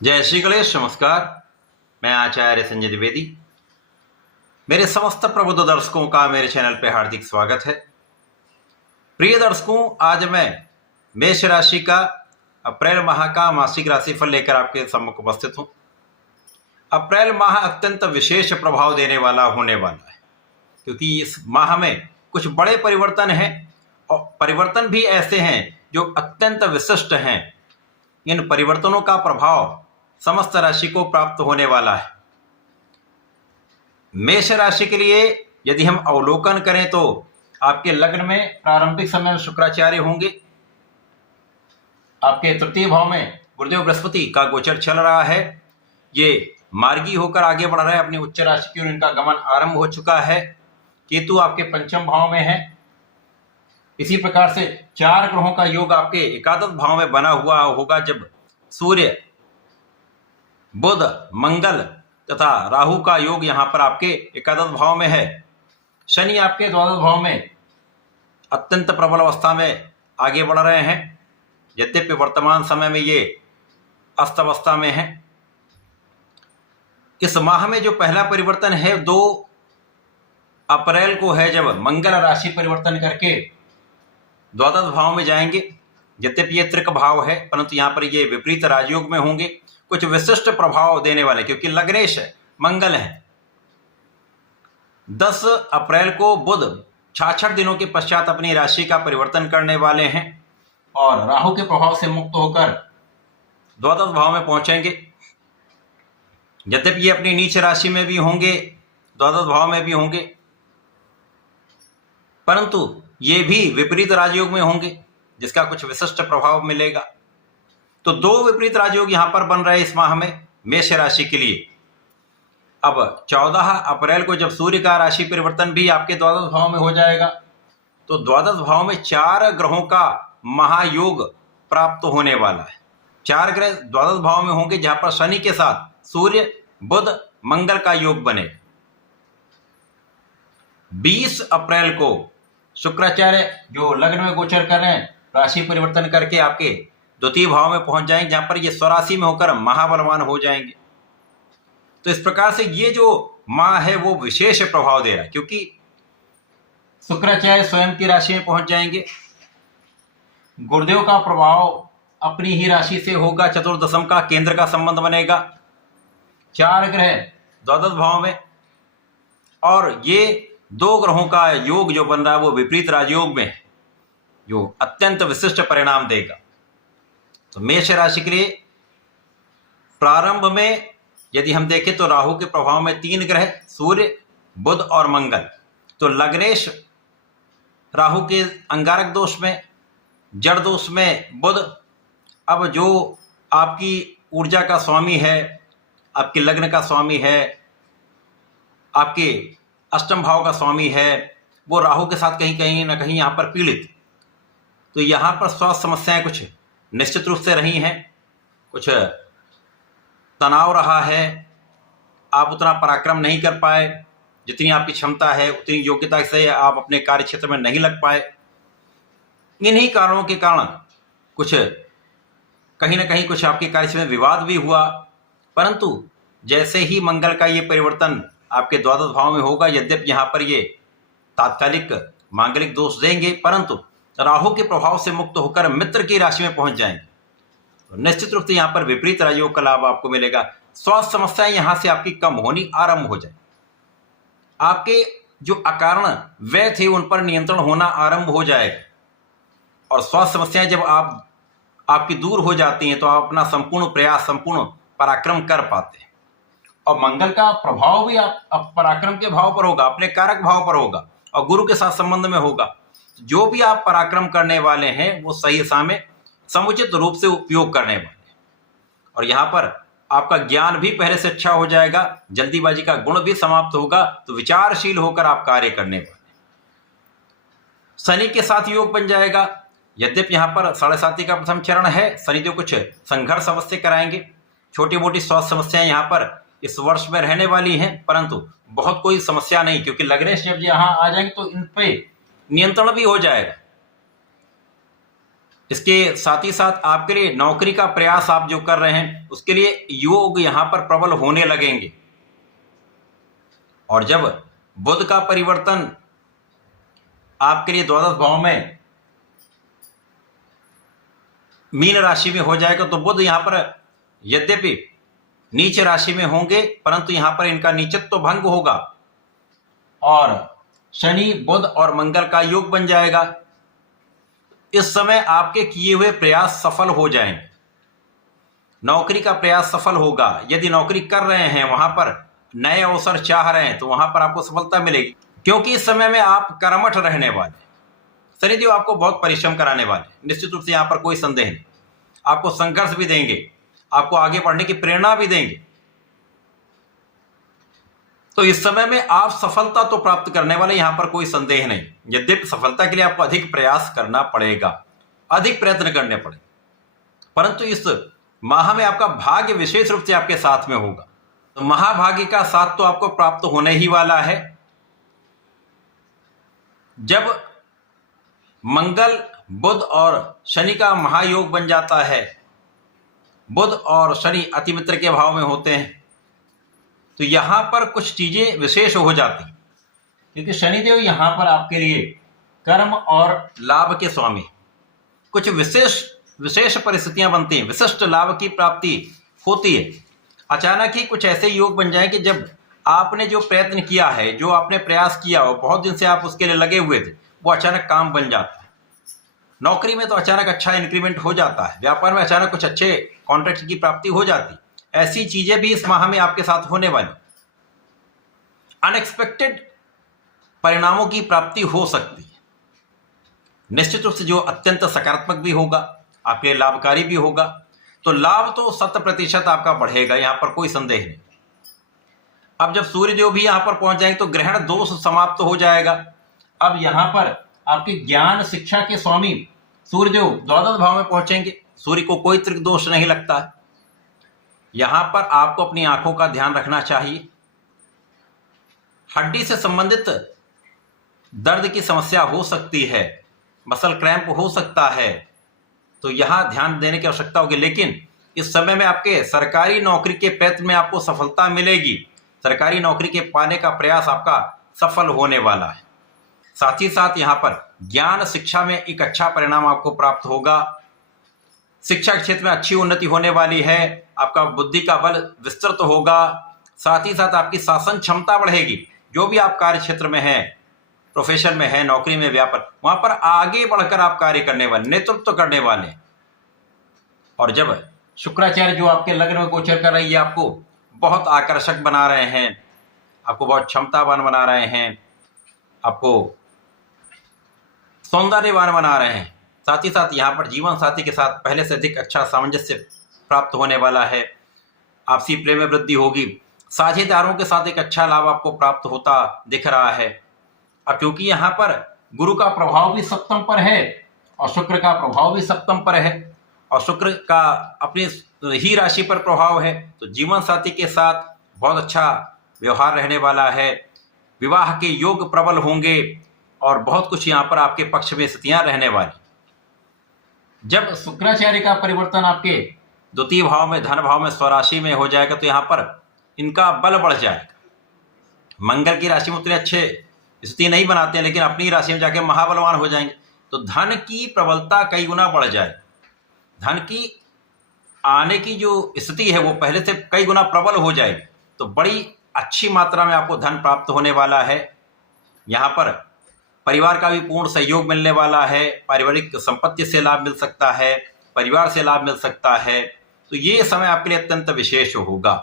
जय श्री गणेश। नमस्कार, मैं आचार्य संजय द्विवेदी। मेरे समस्त प्रबुद्ध दर्शकों का मेरे चैनल पे हार्दिक स्वागत है। प्रिय दर्शकों, आज मैं मेष राशि का अप्रैल माह का मासिक राशिफल लेकर आपके सम्मुख उपस्थित हूँ। अप्रैल माह अत्यंत विशेष प्रभाव देने वाला होने वाला है, क्योंकि इस माह में कुछ बड़े परिवर्तन हैं और परिवर्तन भी ऐसे हैं जो अत्यंत विशिष्ट हैं। इन परिवर्तनों का प्रभाव समस्त राशि को प्राप्त होने वाला है। मेष राशि के लिए यदि हम अवलोकन करें तो आपके लग्न में प्रारंभिक समय में शुक्राचार्य होंगे। आपके तृतीय भाव में गुरुदेव बृहस्पति का गोचर चल रहा है। ये मार्गी होकर आगे बढ़ रहा है अपनी उच्च राशि की और इनका गमन आरंभ हो चुका है। केतु आपके पंचम भाव में है। इसी प्रकार से 4 ग्रहों का योग आपके एकादश भाव में बना हुआ होगा, जब सूर्य, बुध, मंगल तथा राहु का योग यहां पर आपके एकादश भाव में है। शनि आपके द्वादश भाव में अत्यंत प्रबल अवस्था में आगे बढ़ रहे हैं, यद्यपि वर्तमान समय में ये अस्त अवस्था में है। इस माह में जो पहला परिवर्तन है 2 अप्रैल को है, जब मंगल राशि परिवर्तन करके द्वादश भाव में जाएंगे। यद्यपि ये त्रिक भाव है, परंतु यहाँ पर ये विपरीत राजयोग में होंगे। कुछ विशिष्ट प्रभाव देने वाले, क्योंकि लग्नेश है, मंगल है। 10 अप्रैल को बुध 66 दिनों के पश्चात अपनी राशि का परिवर्तन करने वाले हैं और राहु के प्रभाव से मुक्त होकर द्वादश भाव में पहुंचेंगे। यद्यपि ये अपनी नीच राशि में भी होंगे, द्वादश भाव में भी होंगे, परंतु ये भी विपरीत राजयोग में होंगे, जिसका कुछ विशिष्ट प्रभाव मिलेगा। तो 2 विपरीत राजयोग यहां पर बन रहे इस माह में मेष राशि के लिए। अब 14 अप्रैल को जब सूर्य का राशि परिवर्तन भी आपके द्वादश भाव में हो जाएगा, तो द्वादश भाव में 4 ग्रहों का महायोग प्राप्त होने वाला है। 4 ग्रह द्वादश भाव में होंगे, जहां पर शनि के साथ सूर्य, बुध, मंगल का योग बने। 20 अप्रैल को शुक्राचार्य जो लग्न में गोचर कर रहे हैं, राशि परिवर्तन करके आपके द्वितीय भाव में पहुंच जाएंगे, जहां पर ये स्वराशि में होकर महाबलवान हो जाएंगे। तो इस प्रकार से ये जो माह है वो विशेष प्रभाव दे रहा है, क्योंकि शुक्राचार्य स्वयं की राशि में पहुंच जाएंगे। गुरुदेव का प्रभाव अपनी ही राशि से होगा, चतुर्दशम का केंद्र का संबंध बनेगा। 4 ग्रह द्वादश भाव में, और ये 2 ग्रहों का योग जो बन रहा है वो विपरीत राजयोग में है, जो अत्यंत विशिष्ट परिणाम देगा। तो मेष राशि के लिए प्रारंभ में यदि हम देखें तो राहु के प्रभाव में 3 ग्रह, सूर्य, बुध और मंगल। तो लग्नेश राहु के अंगारक दोष में, जड़ दोष में बुध। अब जो आपकी ऊर्जा का स्वामी है, आपके लग्न का स्वामी है, आपके अष्टम भाव का स्वामी है, वो राहु के साथ कहीं ना कहीं यहाँ पर पीड़ित। तो यहाँ पर स्वास्थ्य समस्याएं कुछ निश्चित रूप से रही हैं, कुछ तनाव रहा है, आप उतना पराक्रम नहीं कर पाए, जितनी आपकी क्षमता है उतनी योग्यता से आप अपने कार्य क्षेत्र में नहीं लग पाए। इन्हीं कारणों के कारण कुछ कहीं ना कहीं कुछ आपके कार्य क्षेत्र में विवाद भी हुआ। परंतु जैसे ही मंगल का ये परिवर्तन आपके द्वादश भाव में होगा, यद्यपि यहाँ पर ये तात्कालिक मांगलिक दोष देंगे, परंतु राहु के प्रभाव से मुक्त होकर मित्र की राशि में पहुंच जाएंगे। तो निश्चित रूप से यहाँ पर विपरीत राजयोग का लाभ आपको मिलेगा। स्वास्थ्य समस्याएं यहाँ से आपकी कम होनी आरंभ हो जाए। आपके जो अकारण व्यय थे उन पर नियंत्रण होना आरंभ हो जाएगा, और स्वास्थ्य समस्याएं जब आपकी दूर हो जाती हैं तो आप अपना संपूर्ण प्रयास, संपूर्ण पराक्रम कर पाते हैं। और मंगल का प्रभाव भी आप पराक्रम के भाव पर होगा, अपने कारक भाव पर होगा और गुरु के साथ संबंध में होगा। जो भी आप पराक्रम करने वाले हैं वो सही दिशा में समुचित रूप से उपयोग करने वाले हैं, और यहाँ पर आपका ज्ञान भी पहले से अच्छा हो जाएगा, जल्दीबाजी का गुण भी समाप्त होगा, तो विचारशील होकर आप कार्य करने वाले हैं। शनि के साथ योग बन जाएगा। यद्यपि यहाँ पर 7.5 का प्रथम चरण है, शनिदेव कुछ संघर्ष अवश्य कराएंगे। छोटी मोटी स्वास्थ्य समस्याएं यहाँ पर इस वर्ष में रहने वाली हैं, परंतु बहुत कोई समस्या नहीं, क्योंकि लग्नेश जब यहाँ आ जाएंगे तो इन पे नियंत्रण भी हो जाएगा। इसके साथ ही साथ आपके लिए नौकरी का प्रयास आप जो कर रहे हैं उसके लिए योग यहां पर प्रबल होने लगेंगे। और जब बुध का परिवर्तन आपके लिए द्वादश भाव में मीन राशि में हो जाएगा तो बुध यहां पर यद्यपि नीच राशि में होंगे परंतु यहां पर इनका नीचत्व भंग होगा और शनि बुध और मंगल का योग बन जाएगा। इस समय आपके किए हुए प्रयास सफल हो जाएंगे, नौकरी का प्रयास सफल होगा। यदि नौकरी कर रहे हैं वहां पर नए अवसर चाह रहे हैं तो वहां पर आपको सफलता मिलेगी, क्योंकि इस समय में आप कर्मठ रहने वाले। शनिदेव आपको बहुत परिश्रम कराने वाले, निश्चित रूप से यहां पर कोई संदेह नहीं। आपको संघर्ष भी देंगे, आपको आगे बढ़ने की प्रेरणा भी देंगे। तो इस समय में आप सफलता तो प्राप्त करने वाले, यहां पर कोई संदेह नहीं। यद्यपि सफलता के लिए आपको अधिक प्रयास करना पड़ेगा, अधिक प्रयत्न करने पड़ेंगे, परंतु इस माह में आपका भाग्य विशेष रूप से आपके साथ में होगा। तो महाभाग्य का साथ तो आपको प्राप्त होने ही वाला है। जब मंगल बुध और शनि का महायोग बन जाता है, बुध और शनि अति मित्र के भाव में होते हैं, तो यहां पर कुछ चीजें विशेष हो जाती, क्योंकि शनिदेव यहां पर आपके लिए कर्म और लाभ के स्वामी। कुछ विशेष परिस्थितियां बनती हैं, विशिष्ट लाभ की प्राप्ति होती है। अचानक ही कुछ ऐसे योग बन जाए कि जब आपने जो प्रयत्न किया है, जो आपने प्रयास किया हो, बहुत दिन से आप उसके लिए लगे हुए थे, वो अचानक काम बन जाता है। नौकरी में तो अचानक अच्छा इंक्रीमेंट हो जाता है, व्यापार में अचानक कुछ अच्छे कॉन्ट्रैक्ट की प्राप्ति हो जाती। ऐसी चीजें भी इस माह में आपके साथ होने वाली। अनएक्सपेक्टेड परिणामों की प्राप्ति हो सकती है, निश्चित रूप से जो अत्यंत सकारात्मक भी होगा, आपके लिए लाभकारी भी होगा। तो लाभ तो 100% आपका बढ़ेगा, यहां पर कोई संदेह नहीं। अब जब सूर्यदेव भी यहां पर पहुंच जाएंगे तो ग्रहण दोष समाप्त हो जाएगा। अब यहां पर आपके ज्ञान शिक्षा के स्वामी सूर्यदेव द्वादश भाव में पहुंचेंगे। सूर्य को कोई त्रिक दोष नहीं लगता है। यहां पर आपको अपनी आंखों का ध्यान रखना चाहिए। हड्डी से संबंधित दर्द की समस्या हो सकती है, मसल क्रैम्प हो सकता है, तो यहां ध्यान देने की आवश्यकता होगी। लेकिन इस समय में आपके सरकारी नौकरी के प्रयत्न में आपको सफलता मिलेगी। सरकारी नौकरी के पाने का प्रयास आपका सफल होने वाला है। साथ ही साथ यहां पर ज्ञान शिक्षा में एक अच्छा परिणाम आपको प्राप्त होगा। शिक्षा के क्षेत्र में अच्छी उन्नति होने वाली है। आपका बुद्धि का बल विस्तृत होगा। साथ ही साथ आपकी शासन क्षमता बढ़ेगी। जो भी आप कार्य क्षेत्र में हैं, प्रोफेशन में है, नौकरी में, व्यापार, वहां पर आगे बढ़कर आप कार्य करने वाले, नेतृत्व करने वाले। और जब शुक्राचार्य जो आपके लग्न में गोचर कर रही है, आपको बहुत आकर्षक बना रहे हैं, आपको बहुत क्षमतावान बना रहे हैं, आपको सौंदर्यवान बना रहे हैं। साथ ही साथ यहाँ पर जीवन साथी के साथ पहले से अधिक अच्छा सामंजस्य प्राप्त होने वाला है। आपसी प्रेम में वृद्धि होगी। साझेदारों के साथ एक अच्छा लाभ आपको प्राप्त होता दिख रहा है। अब क्योंकि यहाँ पर गुरु का प्रभाव भी सप्तम पर है और शुक्र का प्रभाव भी सप्तम पर है और शुक्र का अपनी ही राशि पर प्रभाव है, तो जीवन साथी के साथ बहुत अच्छा व्यवहार रहने वाला है। विवाह के योग प्रबल होंगे और बहुत कुछ यहाँ पर आपके पक्ष में स्थितियां रहने वाली। जब शुक्राचार्य का परिवर्तन आपके द्वितीय भाव में, धन भाव में, स्वराशि में हो जाएगा, तो यहाँ पर इनका बल बढ़ जाएगा। मंगल की राशि में उतने अच्छे स्थिति नहीं बनाते हैं, लेकिन अपनी राशि में जाके महाबलवान हो जाएंगे, तो धन की प्रबलता कई गुना बढ़ जाए। धन की आने की जो स्थिति है वो पहले से कई गुना प्रबल हो जाएगी। तो बड़ी अच्छी मात्रा में आपको धन प्राप्त होने वाला है। यहाँ पर परिवार का भी पूर्ण सहयोग मिलने वाला है। पारिवारिक संपत्ति से लाभ मिल सकता है, परिवार से लाभ मिल सकता है। तो ये समय आपके लिए अत्यंत विशेष होगा।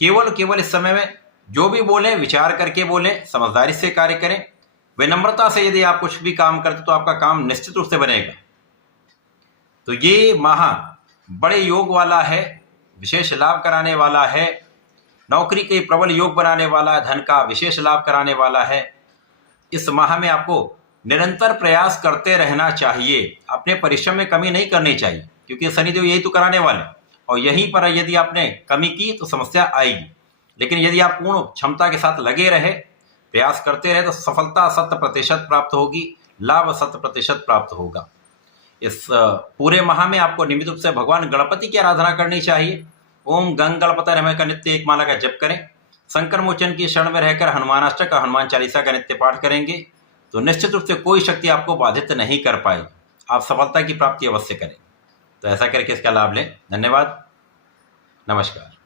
केवल इस समय में जो भी बोलें विचार करके बोलें, समझदारी से कार्य करें, विनम्रता से यदि आप कुछ भी काम करते तो आपका काम निश्चित रूप से बनेगा। तो ये माह बड़े योग वाला है, विशेष लाभ कराने वाला है, नौकरी के प्रबल योग बनाने वाला है, धन का विशेष लाभ कराने वाला है। इस माह में आपको निरंतर प्रयास करते रहना चाहिए, अपने परिश्रम में कमी नहीं करनी चाहिए, क्योंकि शनिदेव यही तो कराने वाले, और यहीं पर यदि आपने कमी की तो समस्या आएगी। लेकिन यदि आप पूर्ण क्षमता के साथ लगे रहे, प्रयास करते रहे, तो सफलता 100% प्राप्त होगी, लाभ 100% प्राप्त होगा। इस पूरे माह में आपको नियमित रूप से भगवान गणपति की आराधना करनी चाहिए। ओम गंग गणपतये नमः का नित्य 1 माला का जप करें। संकर मोचन की शरण में रहकर हनुमानाष्टक का हनुमान चालीसा का नित्य पाठ करेंगे तो निश्चित रूप से कोई शक्ति आपको बाधित नहीं कर पाएगी, आप सफलता की प्राप्ति अवश्य करें। तो ऐसा करके इसका लाभ लें। धन्यवाद, नमस्कार।